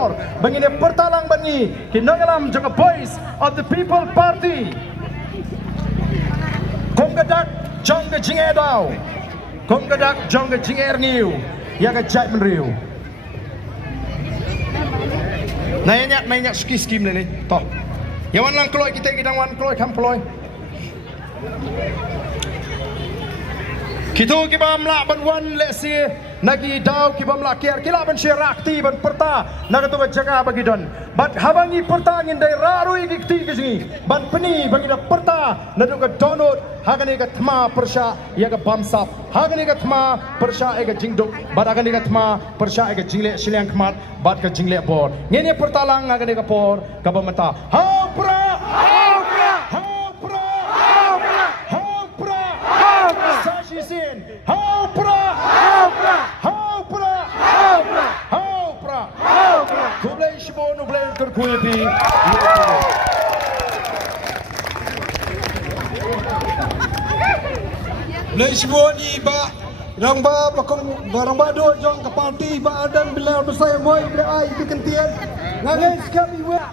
por bangine pertalang bangi kinangalam jaga voice of the people party konggadak jangga jingedau konggadak jangga jinger niu yaga jai menriu nanya skim ni toh yawan lang kloy kita gidang wan kloy kam kloy kita kibam la ban wan lesi nagi daw kibam la kiar kila ban share akti ban perta nagato jaga bagi don bat habangi perta ngindai rarui gikti kini ban peni bagi da perta nadu ka donut hagani ka thma persha yaga bamsap hagani ka thma persha ega jingduk bat hagani ka thma persha ega jingle shiliang khmat bat ka jingle bor ngene perta lang hagani ka por ka bamata ha pra Sajisin, Haupra, Kublai Shibon Ublai Kurkuipi. Blai Shibon iba, rangba bakong barangba do jong kapati ba adan bila besar moy bila ai kekentian. Ngangai sekali wa.